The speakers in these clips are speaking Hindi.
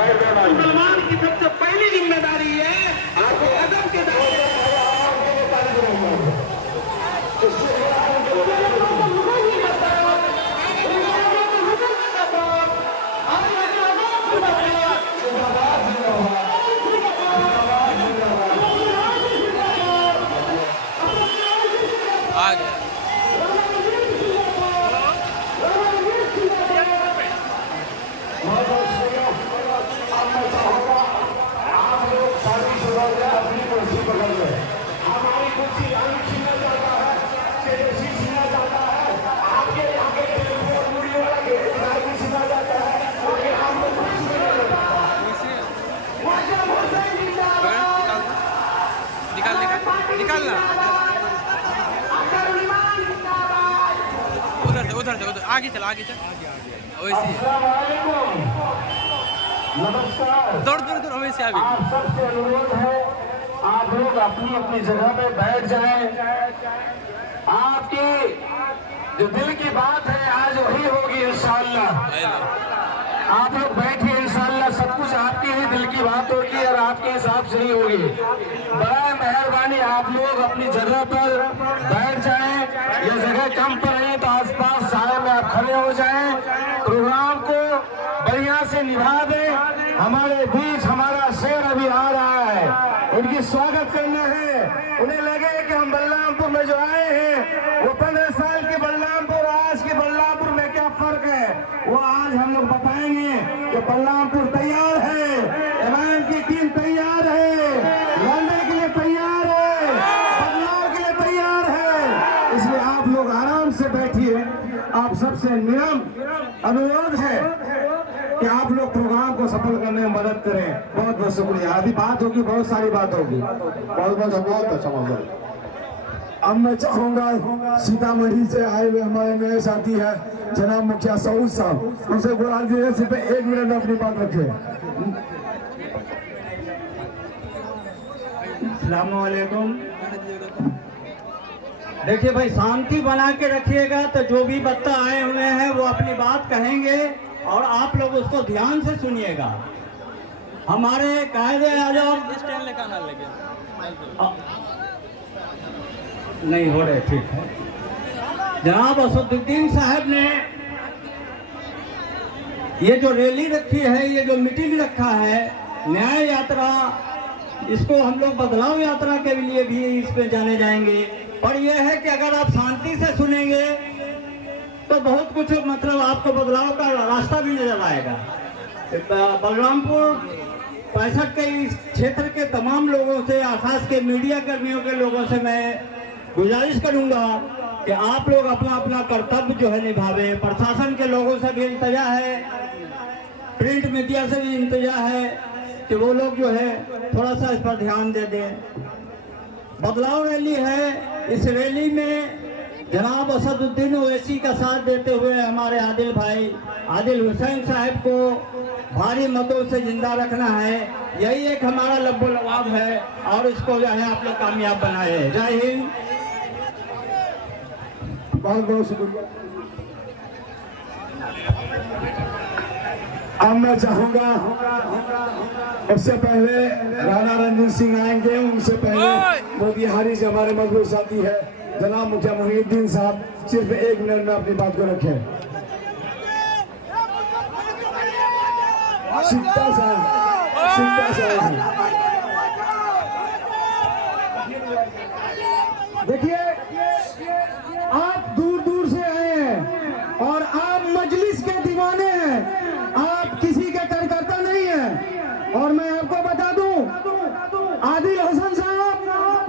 मुसलमान की सबसे पहली जिम्मेदारी है आपको अदब के दायरे निकालना उधर से आगे चल वैसे दौड़ वैसे आप सबसे अनुरोध है आप लोग अपनी अपनी जगह पे बैठ जाएं। आपकी जो दिल की बात है आज वही होगी इंशाअल्लाह। आप लोग बैठिए, इंशाअल्लाह सब कुछ आपकी ही दिल की बात होगी और आपके हिसाब से ही होगी। बड़ा मेहरबानी आप लोग अपनी जगह पर बैठ जाएं। ये जगह कम पर है तो आसपास साए में आप खड़े हो जाएं। प्रोग्राम को बढ़िया से निभा दें। हमारे बीच हमारा शेर अभी आ रहा है, उनकी स्वागत करना है। उन्हें लगे कि हम बलरामपुर में जो आए हैं वो 15 साल के बलरामपुर आज के बलरामपुर में क्या फर्क है, वो आज हम लोग बताएंगे कि बलरामपुर तैयार है, ईमान की टीम तैयार है, लड़ने के लिए तैयार है, बदलाव के लिए तैयार है। इसलिए आप लोग आराम से बैठिए। आप सबसे नियम अनुरोध है कि आप लोग प्रोग्राम को सफल करने में मदद करें। बहुत बहुत शुक्रिया। अभी बात होगी, बहुत सारी बात होगी। बहुत अच्छा मौका। अब मैं चाहूंगा सीतामढ़ी से आए हुए हमारे नए साथी है जनाब मुखिया सऊद साहब, उनसे गुलाल जी सिर्फ 1 मिनट में अपनी बात रखे। अस्सलाम वालेकुम। देखिए भाई, शांति बना के रखिएगा तो जो भी बच्चा आए हुए हैं वो अपनी बात कहेंगे और आप लोग उसको ध्यान से सुनिएगा। हमारे कायदे आज़म स्टैंड लेकर आना लगे नहीं हो रहे, ठीक है। जनाब असदुद्दीन साहब ने ये जो रैली रखी है, ये जो मीटिंग रखा है, न्याय यात्रा, इसको हम लोग बदलाव यात्रा के लिए भी इस पे जाने जाएंगे। पर यह है कि अगर आप शांति से सुनेंगे तो बहुत कुछ मतलब आपको बदलाव का रास्ता भी नजर आएगा। बलरामपुर 65 के इस क्षेत्र के तमाम लोगों से, खास के मीडिया कर्मियों के लोगों से मैं गुजारिश करूंगा कि आप लोग अपना अपना कर्तव्य जो है निभावें। प्रशासन के लोगों से भी इंतजा है, प्रिंट मीडिया से भी इंतजा है कि वो लोग जो है थोड़ा सा इस पर ध्यान दे दें। बदलाव रैली है, इस रैली में जनाब असदुद्दीन ओवैसी का साथ देते हुए हमारे आदिल भाई आदिल हुसैन साहब को भारी मतों से जिंदा रखना है। यही एक हमारा लब्बो लवाब है और इसको जो है आप लोग कामयाब बनाए। जय हिंद। बहुत बहुत शुक्रिया। अब मैं चाहूंगा उससे पहले राणा रणजीत सिंह आएंगे, उनसे पहले मोतिहारी से हमारे मजबूत साथी है जनाब मुखिया मोहिउद्दीन साहब, सिर्फ 1 मिनट में अपनी बात को रखें। सिद्धा साहब देखिए, आप दूर दूर से आए हैं और आप मजलिस के दीवाने हैं, आप किसी के कार्यकर्ता नहीं हैं। और मैं आपको बता दूं, आदिल हुसैन साहब,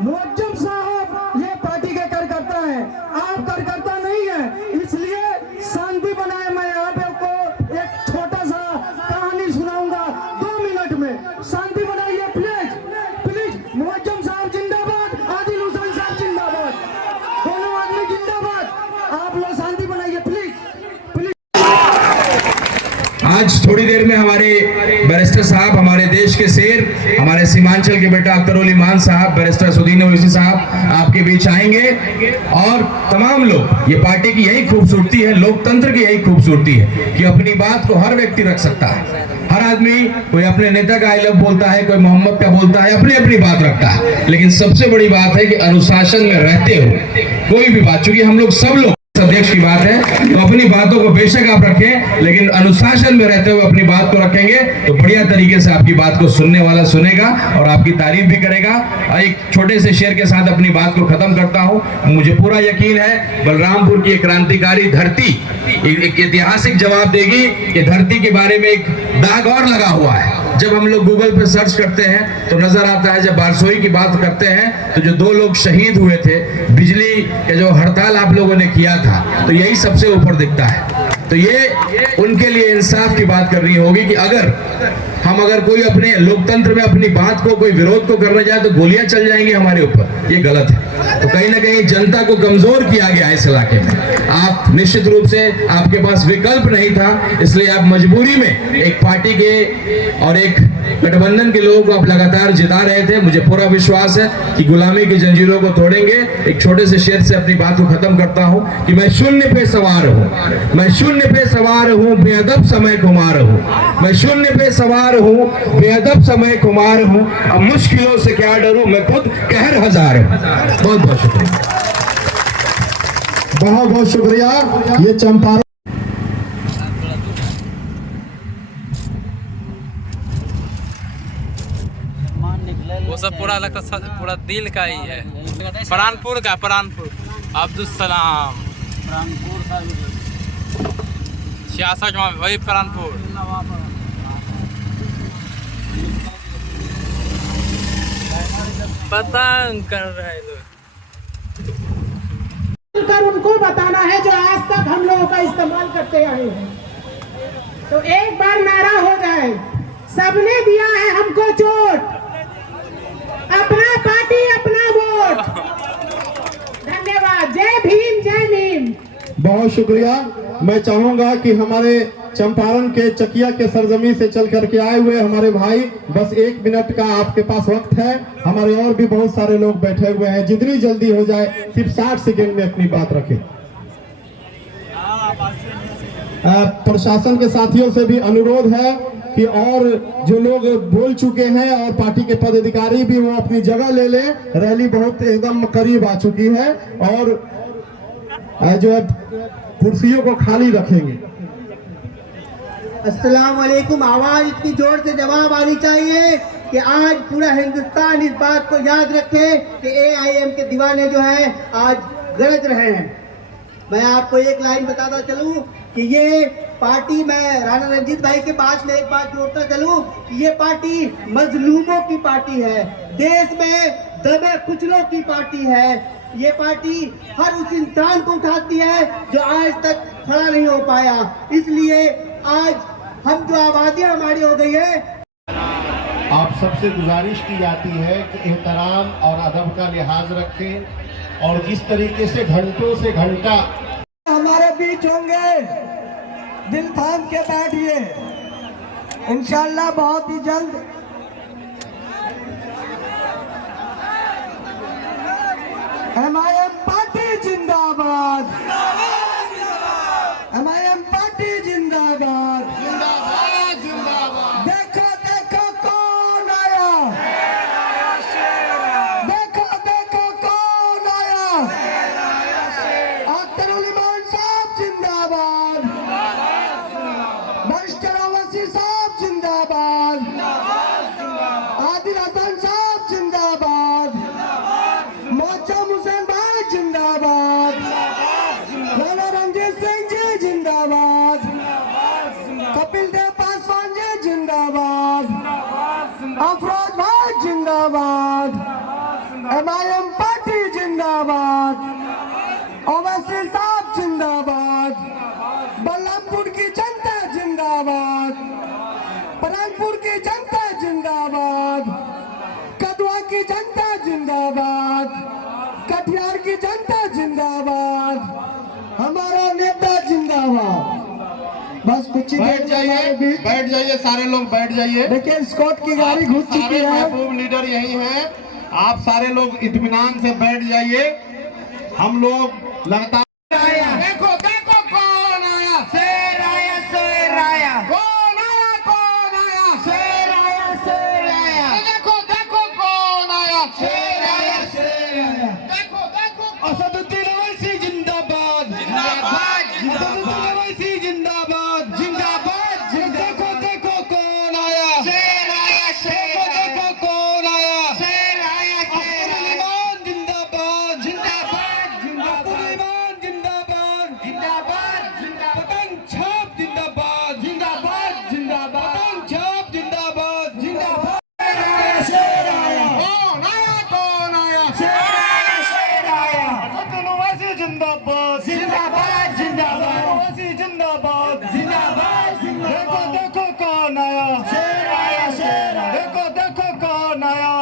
मुअज्जम साहब ये पार्टी के कार्यकर्ता हैं, आप कार्यकर्ता नहीं हैं। इसलिए शांति बनाए। मैं यहाँ पे आपको एक छोटा सा कहानी सुनाऊंगा 2 मिनट में। शांति बनाइए प्लीज प्लीज। मुअज्जम साहब जिंदाबाद, आदिल हुसैन साहब जिंदाबाद, दोनों आदमी जिंदाबाद। आप लोग शांति बनाइए प्लीज प्लीज। आज थोड़ी देर में हमारे बैरिस्टर साहब, हमारे देश के शेर, हमारे सीमांचल के बेटा अख्तरुल ईमान साहब, बैरिस्टर असदुद्दीन ओवैसी साहब आपके बीच आएंगे। और तमाम लोग, ये पार्टी की यही खूबसूरती है, लोकतंत्र की यही खूबसूरती है कि अपनी बात को हर व्यक्ति रख सकता है, हर आदमी कोई अपने नेता का आई लव बोलता है, कोई मोहम्मद का बोलता है, अपनी अपनी बात रखता है, लेकिन सबसे बड़ी बात है कि अनुशासन में रहते हो कोई भी बात, चूंकि हम लोग सब लोग अध्यक्ष की बात है तो अपनी बातों को बेशक आप रखें, लेकिन अनुशासन में रहते हुए अपनी बात को रखेंगे तो बढ़िया तरीके से आपकी बात को सुनने वाला सुनेगा और आपकी तारीफ भी करेगा। एक छोटे से शेर के साथ अपनी बात को खत्म करता हूं। मुझे पूरा यकीन है बलरामपुर की एक क्रांतिकारी धरती एक ऐतिहासिक जवाब देगी कि धरती के बारे में एक दाग और लगा हुआ है। जब हम लोग गूगल पे सर्च करते हैं तो नजर आता है, जब बारसोई की बात करते हैं तो जो 2 लोग शहीद हुए थे, बिजली का जो हड़ताल आप लोगों ने किया था, तो यही सबसे ऊपर दिखता है। तो ये उनके लिए इंसाफ की बात करनी होगी कि अगर कोई अपने लोकतंत्र में अपनी बात को, कोई विरोध को करने जाए तो गोलियां चल जाएंगी हमारे ऊपर, ये गलत है। तो कहीं ना कहीं जनता को कमजोर किया गया इस इलाके में। आप निश्चित रूप से, आपके पास विकल्प नहीं था, इसलिए आप मजबूरी में एक पार्टी के और एक गठबंधन के लोगों को आप लगातार जिता रहे थे। मुझे पूरा विश्वास है कि गुलामी की जंजीरों को तोड़ेंगे। एक छोटे से शेर से अपनी बात को खत्म करता हूं कि मैं शून्य पे सवार हूं, मैं शून्य पे सवार हूं, बेअदब समय कुमार हूं, मैं शून्य पे सवार हूं, बेअदब समय कुमार हूं, अब मुश्किलों से क्या डरूं, मैं खुद कहर हजार हूं। बहुत बहुत शुक्रिया, बहुत बहुत शुक्रिया। ये चंपारण वो सब पूरा लगता पूरा दिल का ही है। परानपुर का, परानपुर अब्दुल सलाम 66 में वही परानपुर। पतंग कर रहे लोग, कर उनको बताना है जो आज तक हम लोगों का इस्तेमाल करते आए हैं। तो एक बार नारा हो जाए, सबने दिया है हमको चोट, अपना पार्टी अपना वोट। धन्यवाद। जय भीम, जय नीम। बहुत शुक्रिया। मैं चाहूंगा कि हमारे चंपारण के चकिया के सरजमी से चल करके आए हुए हमारे भाई, बस 1 मिनट का आपके पास वक्त है। हमारे और भी बहुत सारे लोग बैठे हुए हैं, जितनी जल्दी हो जाए, सिर्फ 60 सेकेंड में अपनी बात रखें। प्रशासन के साथियों से भी अनुरोध है कि और जो लोग बोल चुके हैं और पार्टी के पदाधिकारी भी, वो अपनी जगह ले लें। रैली बहुत एकदम करीब आ चुकी है और जो है कुर्सियों को खाली रखेंगे। अस्सलाम वालेकुम। आवाज इतनी जोर से जवाब आनी चाहिए कि आज पूरा हिंदुस्तान इस बात को याद रखे कि AIM के दीवाने जो है आज गरज रहे हैं। मैं आपको एक लाइन बताता चलूं कि ये पार्टी, मैं राणा रंजीत भाई के पास में एक बात जोड़ता चलूं कि ये पार्टी मजलूमों की पार्टी है, देश में दबे कुचलों की पार्टी है। ये पार्टी हर उस इंसान को उठाती है जो आज तक खड़ा नहीं हो पाया। इसलिए आज हम जो आबादियां हमारी हो गई है, आप सबसे गुजारिश की जाती है कि एहतराम और अदब का लिहाज रखें और जिस तरीके से घंटों से घंटा हमारे बीच होंगे, दिल थाम के बैठिए। इंशाल्लाह बहुत ही जल्द MIM पार्टी जिंदाबाद, MIM पार्टी जिंदाबाद। देखो देखो कौन आया, देखो देखो कौन आया, अख्तर इमान साहब जिंदाबाद, बरिस्टर अवसी साहब जिंदाबाद, आदिल हसन साहब जिंदाबाद, मोहम्मद हुसैन भाई जिंदाबाद, राणा रंजीत सिंह जी जिंदाबाद, कपिल देव पासवान जी जिंदाबाद, अफरोज भाई जिंदाबाद, MIM पार्टी जिंदाबाद, ओवैसी साहब जिंदाबाद, बलरामपुर की जनता जिंदाबाद, परानपुर की जनता जिंदाबाद, कदवा की जनता जिंदाबाद, कटिहार की जनता जिंदाबाद, हमारा नेता जिंदाबाद। बस कुछ ही बैठ जाइए सारे लोग बैठ जाइए। देखिए स्कॉट की गाड़ी घुस चुकी है। महबूब लीडर यही हैं, आप सारे लोग इत्मीनान से बैठ जाइए। हम लोग लगातार देखो देखो कौन आया, शेर आया, शेर आया, कौन आया, कौन आया, देखो देखो कौन आया,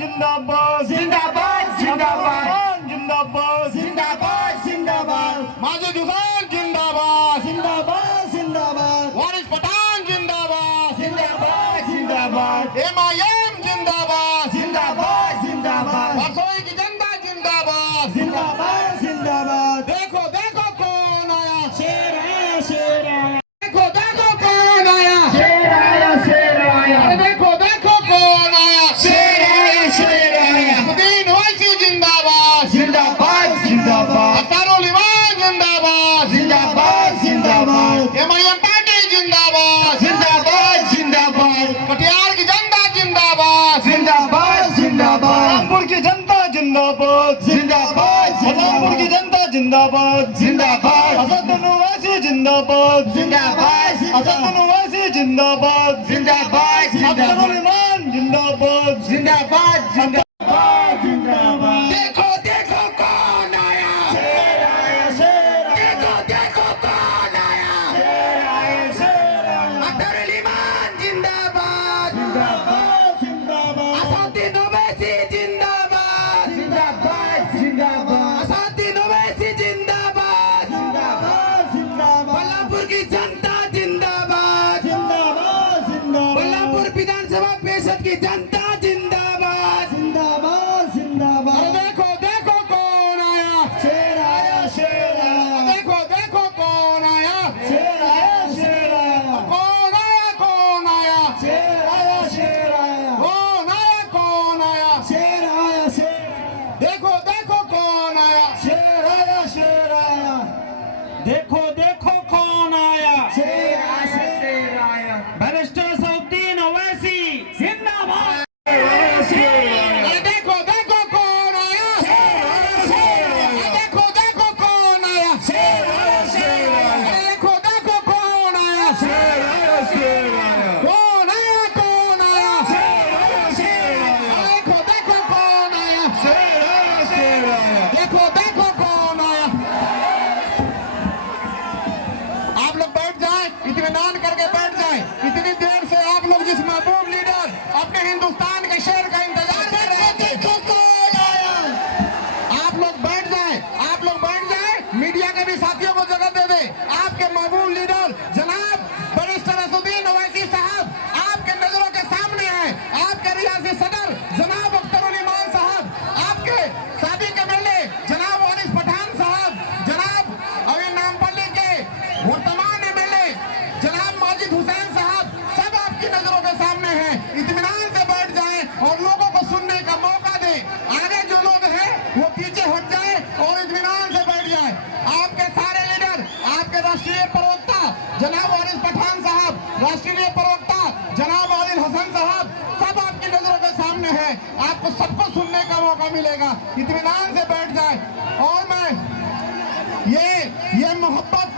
जिंदाबाद जिंदाबाद जिंदाबाद जिंदाबाद जिंदाबाद जिंदाबाद, माजिद हुसैन जिंदाबाद जिंदाबाद जिंदाबाद, वारिस पठान जिंदाबाद जिंदाबाद जिंदाबाद, MIM जिंदाबाद जिंदाबाद जिंदाबाद, बरसोई की जनता जिंदाबाद जिंदाबाद जिंदाबाद। देखो देखो कौन आया, शेर आया शेर आया, देखो देखो कौन आया, शेर आया शेर आया, देखो देखो कौन आया, शेर आया शेर आया, सुदीन ओवैसी जिंदाबाद जिंदाबाद जिंदाबाद, अख्तरुल इमान जिंदाबाद जिंदाबाद जिंदाबाद, MIM पार्टी जिंदाबाद जिंदाबाद जिंदाबाद, कटिहार की जनता जिंदाबाद जिंदाबाद जिंदाबाद, रामपुर की जनता जिंदाबाद जिंदाबाद, बलरामपुर की जनता जिंदाबाद जिंदाबाद, असदुद्दीन ओवैसी जिंदाबाद जिंदाबाद, असदुद्दीन ओवैसी जिंदाबाद जिंदाबाद, अख्तरुल इमान जिंदाबाद जिंदाबाद जिंदाबाद जिंदाबाद। देखो देखो कौन आया, शेर आया शेर आया, देखो देखो कौन आया, शेर आया शेर आया, अख्तरुल इमान जिंदाबाद जिंदाबाद जिंदाबाद, असदुद्दीन ओवैसी जिंदाबाद जिंदाबाद जिंदाबाद, असदुद्दीन ओवैसी जिंदाबाद जिंदाबाद जिंदाबाद, बलरामपुर की जनता जिंदाबाद जिंदाबाद जिंदाबाद, बलरामपुर विधानसभा परिषद की जनता जिंदाबाद जिंदाबाद जिंदाबाद। देखो देखो कौन आया, शेर आया शेर आया, देखो देखो कौन आया, शेर आया शेर आया, कौन आया कौन आया, शेर आया शेर आया, कौन आया कौन आया, शेर आया शेर आया, देखो देखो कौन आया, शेर आया शेर आया, देखो देखो कौन आया, शेर आया शेर आया, बैरिस्टर सउद्दीन ओवैसी जिंदाबाद। देखो देखो कौन आया, देखो देखो कौन आया, देखो देखो कौन आया, कौन आया कौन आया, देखो देखो कौन आया, देखो देखो कौन आया। आप लोग बैठ जाएं, इत्मीनान करके बैठ जाएं। इतनी देर से आप लोग जिस महबूब लीडर अपने हिंदुस्तान के शेर का इंतजार कर रहे थे, देखो कौन आया। आप लोग बैठ जाएं, आप लोग बैठ जाएं, मीडिया के भी साथियों को जगह दे दें। आपके महबूब लीडर जनाब बैरिस्टर असदुद्दीन ओवैसी साहब आपके नजरों के सामने हैं। आपके रियासी सदर जनाब अख्तरुल इमान साहब, आपके शादी के मेले जनाब वारिस पठान साहब, जनाब अभी नामपल्ली के वर्तमान MLA जनाब माजिद हुसैन साहब, सब आपकी नजरों के सामने हैं। इत्मीनान से बैठ जाएं और लोगों को सुनने का मौका दें। आगे जो लोग हैं वो पीछे हट जाएं और इत्मीनान से बैठ जाएं। आपके सारे लीडर, आपके राष्ट्रीय प्रवक्ता जनाब वारिस पठान साहब, राष्ट्रीय प्रवक्ता जनाब आदिल हसन साहब, सब आपकी नजरों के सामने हैं। आपको सबको सुनने का मौका मिलेगा। इत्मीनान से बैठ जाएं। और मैं ये मोहब्बत